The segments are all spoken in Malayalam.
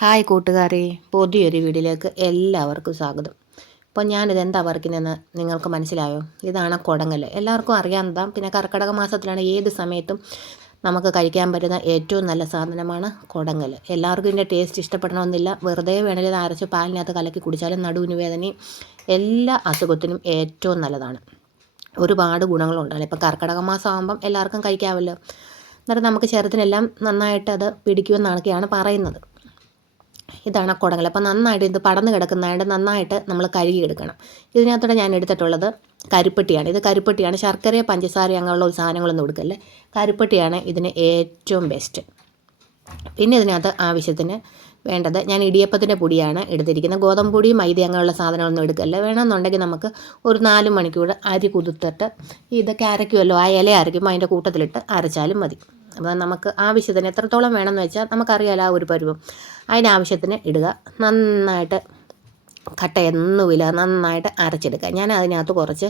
ഹായ് കൂട്ടുകാരെ, പുതിയൊരു വീഡിയോയിലേക്ക് എല്ലാവർക്കും സ്വാഗതം. അപ്പോൾ ഞാനിതെന്താ പറിക്കുന്നതെന്ന് നിങ്ങൾക്ക് മനസ്സിലായോ? ഇതാണ് കുടങ്ങൽ. എല്ലാവർക്കും അറിയാവുന്നതാണ്. പിന്നെ കർക്കിടക മാസത്തിലാണ് ഏത് സമയത്തും നമുക്ക് കഴിക്കാൻ പറ്റുന്ന ഏറ്റവും നല്ല സാധനമാണ് കുടങ്ങൽ. എല്ലാവർക്കും ഇതിൻ്റെ ടേസ്റ്റ് ഇഷ്ടപ്പെടണമെന്നില്ല. വെറുതെ വേണമെങ്കിൽ ഇത് അരച്ച് പാലിനകത്ത് കലക്കി കുടിച്ചാലും നടുവിന് വേദനയും എല്ലാ അസുഖത്തിനും ഏറ്റവും നല്ലതാണ്. ഒരുപാട് ഗുണങ്ങളുണ്ടല്ലോ. ഇപ്പോൾ കർക്കിടക മാസം ആകുമ്പം എല്ലാവർക്കും കഴിക്കാമല്ലോ. എന്നിട്ട് നമുക്ക് ശരീരത്തിനെല്ലാം നന്നായിട്ട് അത് പിടിക്കുമെന്നൊക്കെയാണ് പറയുന്നത്. ഇതാണ് കുടങ്ങൽ. അപ്പോൾ നന്നായിട്ട് ഇത് പടന്ന് കിടക്കുന്നതായിട്ട് നന്നായിട്ട് നമ്മൾ കഴുകിയെടുക്കണം. ഇതിനകത്തൂടെ ഞാൻ എടുത്തിട്ടുള്ളത് കരിപ്പെട്ടിയാണ്. ഇത് കരിപ്പെട്ടിയാണ്. ശർക്കരയോ പഞ്ചസാരയോ അങ്ങനെയുള്ള സാധനങ്ങളൊന്നും എടുക്കല്ലേ. കരിപ്പെട്ടിയാണ് ഇതിന് ഏറ്റവും ബെസ്റ്റ്. പിന്നെ ഇതിനകത്ത് ആവശ്യത്തിന് വേണ്ടത് ഞാൻ ഇടിയപ്പത്തിൻ്റെ പൊടിയാണ് എടുത്തിരിക്കുന്നത്. ഗോതമ്പ് പൊടി മൈദ അങ്ങനെയുള്ള സാധനങ്ങളൊന്നും എടുക്കല്ലേ. വേണമെന്നുണ്ടെങ്കിൽ നമുക്ക് ഒരു 4 മണിക്കൂർ അരി കുതിർത്തിട്ട് ഇതൊക്കെ അരയ്ക്കുമല്ലോ, ആ ഇല അരയ്ക്കുമ്പോൾ അതിൻ്റെ കൂട്ടത്തിലിട്ട് അരച്ചാലും മതി. അപ്പോൾ നമുക്ക് ആവശ്യത്തിന് എത്രത്തോളം വേണമെന്ന് വെച്ചാൽ നമുക്കറിയാലോ ആ ഒരു പരുവം. അതിനാവശ്യത്തിന് ഇടുക. നന്നായിട്ട് കട്ടയൊന്നുമില്ല, നന്നായിട്ട് അരച്ചെടുക്കുക. ഞാൻ അതിനകത്ത് കുറച്ച്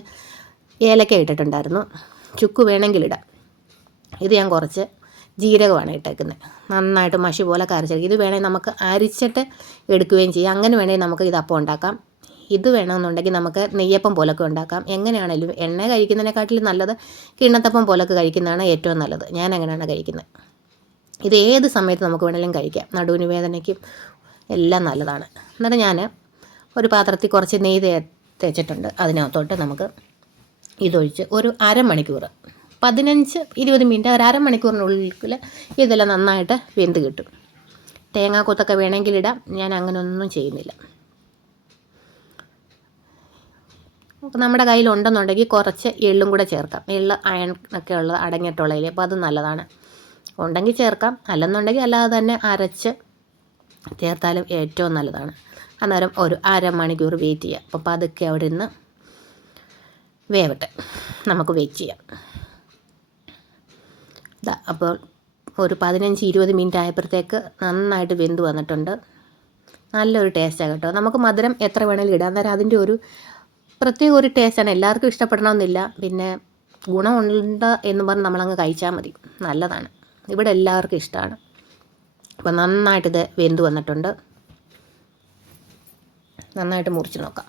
ഏലക്ക ഇട്ടിട്ടുണ്ടായിരുന്നു. ചുക്ക് വേണമെങ്കിലിടാം. ഇത് ഞാൻ കുറച്ച് ജീരകമാണ് ഇട്ടേക്കുന്നത്. നന്നായിട്ട് മഷി പോലെ അരച്ചെടുക്കുക. ഇത് വേണമെങ്കിൽ നമുക്ക് അരിച്ചിട്ട് എടുക്കുകയും ചെയ്യാം. അങ്ങനെ വേണമെങ്കിൽ നമുക്ക് ഇത് അപ്പം ഉണ്ടാക്കാം. ഇത് വേണമെന്നുണ്ടെങ്കിൽ നമുക്ക് നെയ്യപ്പം പോലൊക്കെ ഉണ്ടാക്കാം. എങ്ങനെയാണെങ്കിലും എണ്ണ കഴിക്കുന്നതിനെക്കാട്ടിലും നല്ലത് കിണ്ണത്തപ്പം പോലൊക്കെ കഴിക്കുന്നതാണ് ഏറ്റവും നല്ലത്. ഞാൻ അങ്ങനെയാണ് കഴിക്കുന്നത്. ഇത് ഏത് സമയത്ത് നമുക്ക് വേണമെങ്കിലും കഴിക്കാം. നടുവിന് വേദനയ്ക്കും എല്ലാം നല്ലതാണ്. എന്നിട്ട് ഞാൻ ഒരു പാത്രത്തിൽ കുറച്ച് നെയ്യ് തേച്ചിട്ടുണ്ട്. അതിനകത്തോട്ട് നമുക്ക് ഇതൊഴിച്ച് ഒരു അരമണിക്കൂർ 15-20 മിനിറ്റ് ഒരു അരമണിക്കൂറിനുള്ളിൽ ഇതെല്ലാം നന്നായിട്ട് വെന്ത് കിട്ടും. തേങ്ങാക്കൊത്തൊക്കെ വേണമെങ്കിൽ ഇടാം. ഞാൻ അങ്ങനെ ഒന്നും ചെയ്യുന്നില്ല. നമ്മുടെ കയ്യിലുണ്ടെന്നുണ്ടെങ്കിൽ കുറച്ച് എള്ളും കൂടെ ചേർക്കാം. എള്ള് അയൺ ഒക്കെ ഉള്ളത് അടങ്ങിയിട്ടുള്ളതിൽ, അപ്പോൾ അത് നല്ലതാണ്. ഉണ്ടെങ്കിൽ ചേർക്കാം, അല്ലെന്നുണ്ടെങ്കിൽ അല്ലാതെ തന്നെ അരച്ച് ചേർത്താലും ഏറ്റവും നല്ലതാണ്. അന്നേരം ഒരു അരമണിക്കൂർ വെയിറ്റ് ചെയ്യാം. അപ്പോൾ അതൊക്കെ അവിടെ നിന്ന് വേവട്ടെ, നമുക്ക് വെയിറ്റ് ചെയ്യാം. അപ്പോൾ ഒരു 15-20 മിനിറ്റ് ആയപ്പോഴത്തേക്ക് നന്നായിട്ട് വെന്ത് വന്നിട്ടുണ്ട്. നല്ലൊരു ടേസ്റ്റാണ് കേട്ടോ. നമുക്ക് മധുരം എത്ര വേണമെങ്കിലും ഇടാം. അന്നേരം അതിൻ്റെ ഒരു പ്രത്യേക ഒരു ടേസ്റ്റാണ്. എല്ലാവർക്കും ഇഷ്ടപ്പെടണമെന്നില്ല. പിന്നെ ഗുണമുണ്ട് എന്ന് പറഞ്ഞ് നമ്മളങ്ങ് കഴിച്ചാൽ മതി. നല്ലതാണ്. ഇവിടെ എല്ലാവർക്കും ഇഷ്ടമാണ്. അപ്പോൾ നന്നായിട്ടിത് വെന്ത് വന്നിട്ടുണ്ട്. നന്നായിട്ട് മുറിച്ച് നോക്കാം.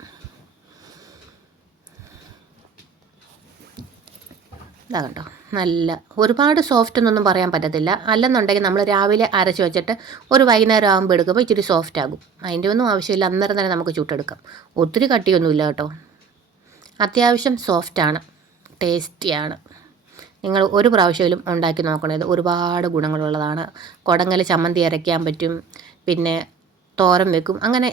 ഇതാ കണ്ടോ, നല്ല ഒരുപാട് സോഫ്റ്റ് എന്നൊന്നും പറയാൻ പറ്റത്തില്ല. അല്ലെന്നുണ്ടെങ്കിൽ നമ്മൾ രാവിലെ അരച്ച് വെച്ചിട്ട് ഒരു വൈകുന്നേരം ആകുമ്പോൾ എടുക്കുമ്പോൾ ഇച്ചിരി സോഫ്റ്റ് ആകും. അതിൻ്റെ ഒന്നും ആവശ്യമില്ല. അന്നേരം തന്നെ നമുക്ക് ചുട്ടെടുക്കാം. ഒത്തിരി കട്ടിയൊന്നുമില്ല കേട്ടോ. അത്യാവശ്യം സോഫ്റ്റാണ്, ടേസ്റ്റിയാണ്. നിങ്ങൾ ഒരു പ്രാവശ്യമെങ്കിലും ഉണ്ടാക്കി നോക്കണത്. ഒരുപാട് ഗുണങ്ങളുള്ളതാണ്. കുടങ്ങൽ ചമ്മന്തി അരയ്ക്കാൻ പറ്റും, പിന്നെ തോരൻ വെക്കും. അങ്ങനെ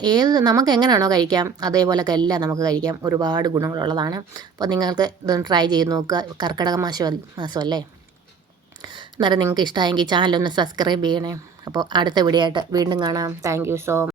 നമുക്ക് എങ്ങനെയാണോ കഴിക്കാം അതേപോലെയൊക്കെ എല്ലാം നമുക്ക് കഴിക്കാം. ഒരുപാട് ഗുണങ്ങളുള്ളതാണ്. അപ്പോൾ നിങ്ങൾക്ക് ഇതൊന്ന് ട്രൈ ചെയ്ത് നോക്കുക. കർക്കിടക മാസമല്ലേ. അന്നേരം നിങ്ങൾക്ക് ഇഷ്ടമായെങ്കിൽ ചാനലൊന്ന് സബ്സ്ക്രൈബ് ചെയ്യണേ. അപ്പോൾ അടുത്ത വീഡിയോ ആയിട്ട് വീണ്ടും കാണാം. Thank you so much.